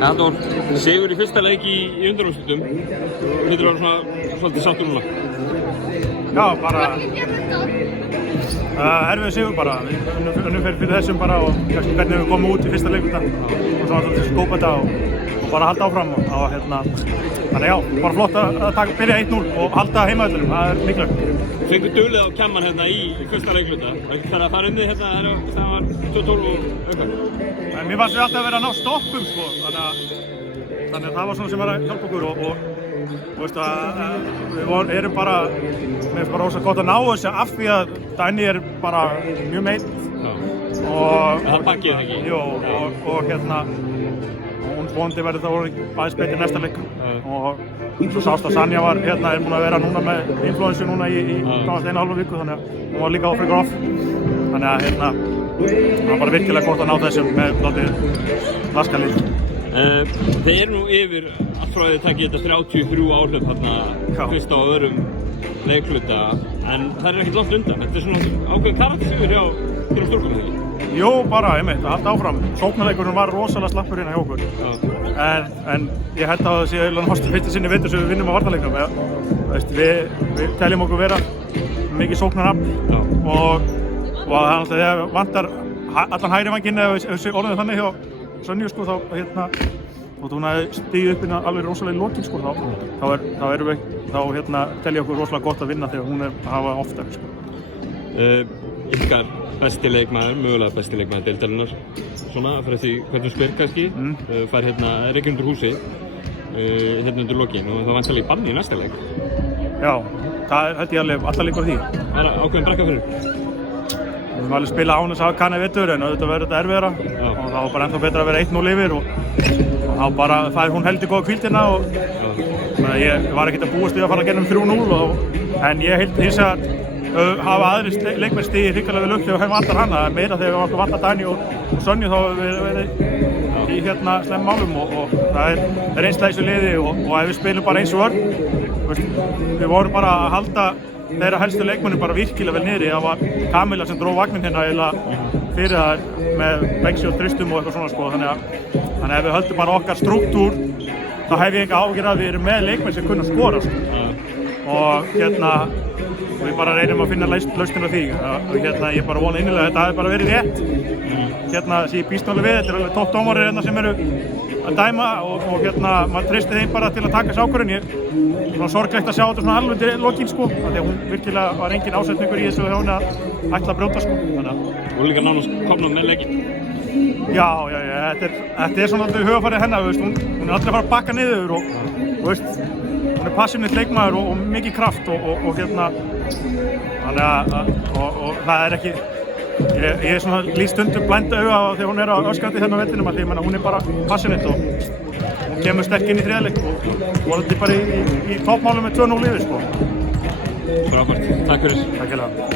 Halldór, sigur í fyrsta leik í undanúrslitum. Hlýtur að vera svolítið sáttur núna? Já, bara erfið sigur bara. Við unnum fyrir þessum bara og kannski hvernig við komum út í fyrsta leikluta og svona svolítið skópa þetta og bara halda áfram og þannig já, bara flott að byrja 1-0 og halda heimavellinum, það er mikilvægt. Fengur dulið á kemman hérna í fyrsta leikluta. Það er að fara inni hérna þegar það var 2-12 og auðvitað. Mér fannst við alltaf að vera að ná stoppum sko, þannig að það var svona sem var að hjálpa okkur og veist að við erum bara, mér finnst bara ósað gott að ná þessu af því að Dagný er bara mjög meidd og það bakkið ekki? Jú, og hérna hún vonandi verður það aðeins betur næsta leik og svo sást að Sanja var hérna, er búin að vera núna með influensu núna í 1,5 viku þannig að hún var líka á frekar off þannig að hérna það var bara virkilega gott að ná þessum með látið laskalið. Þeir eru nú yfir allt frá því að taka þetta 33 áhlaup hérna fyrsta og öðrum leikluta en það er ekkert langt undan. Þetta er svona ákveðin karaktersigur hjá stúlkum þegar? Jú, bara einmitt, að halda áfram. Sóknarleikurinn var rosalega slappur hérna hjá okkur en ég held að það sé náttúrulega fyrsta sinni vetur sem við vinnum á varnarleiknum. Við teljum okkur vera mikið sóknarafl og þegar vantar allan hægri vænginn eða orðið þannig hjá Sönju sko þá hérna og hún hafi stigið upp hérna alveg rosalega í lokin sko þá telja okkur rosalega gott að vinna þegar hún er að hafa oftar sko. Ykkar besti leikmaður, mögulega besti leikmaður deildarinnar svona fyrir því hvernig spyr kannski fær hérna reikin undir húsi hérna undir lokin og það vantar leik banni í næsta leik. Já, það held ég alveg alltaf líkur því. Það er ákveðin brekka fyrir? Við höfum alveg spilað án þess að kanna vetur en auðvitað verður þetta erfiðara og þá var bara ennþá betra að vera 1-0 yfir og þá bara fær hún heldur góða hvíldina og ég var ekkert að búast við að fara að gera 3-0 en ég held hins að hafa aðri leikmenn stigið hrikalega vel upp þegar við hefum vantar hana meira þegar við varum vantar Dagný og Sönju þá hefur við verið í hérna slem málum og það er reynsla í þessu liði og ef við spilum bara eins og vörn við vorum bara að halda þeirra helstu leikmennir bara virkilega vel niðri. Það var Kamila sem dróð vagninn hérna eiginlega fyrir það með Bengsi og Tristum og eitthvað svona sko þannig að ef við höldum bara okkar struktúr þá hef ég enga áhyggjur að við erum með leikmenn sem kunna skora sko. Og hérna við bara reynum að finna lausnir á því og hérna ég bara vona innilega að þetta hafi bara verið rétt hérna sem ég býst alveg við, þetta er alveg topp dómarir hérna sem eru að dæma og hérna maður treysti þeim bara til að taka þessu ákvörðun. Ég er sorglegt að sjá þetta svona alveg til lokin sko af því að hún virkilega var engin ásetningur í þessu og hún að ætla að brjóta sko þannig að og líka nánast komnum með leikinn. Já, þetta er svona alltaf hugafarið hennar, hún er aldrei að fara að bakka niður og veist hún er passífnitt leikmaður og mikið kraft og hérna þannig að það er ekki ég er svona líst stundum blænda auga þegar hún er á öskrandi hérna á vellinum af því að hún er bara passífnitt og hún kemur sterk inn í þriðleik og vonandi bara í toppmálum með 2-0 yfir sko. Frábært, takk fyrir. Takk hérlega.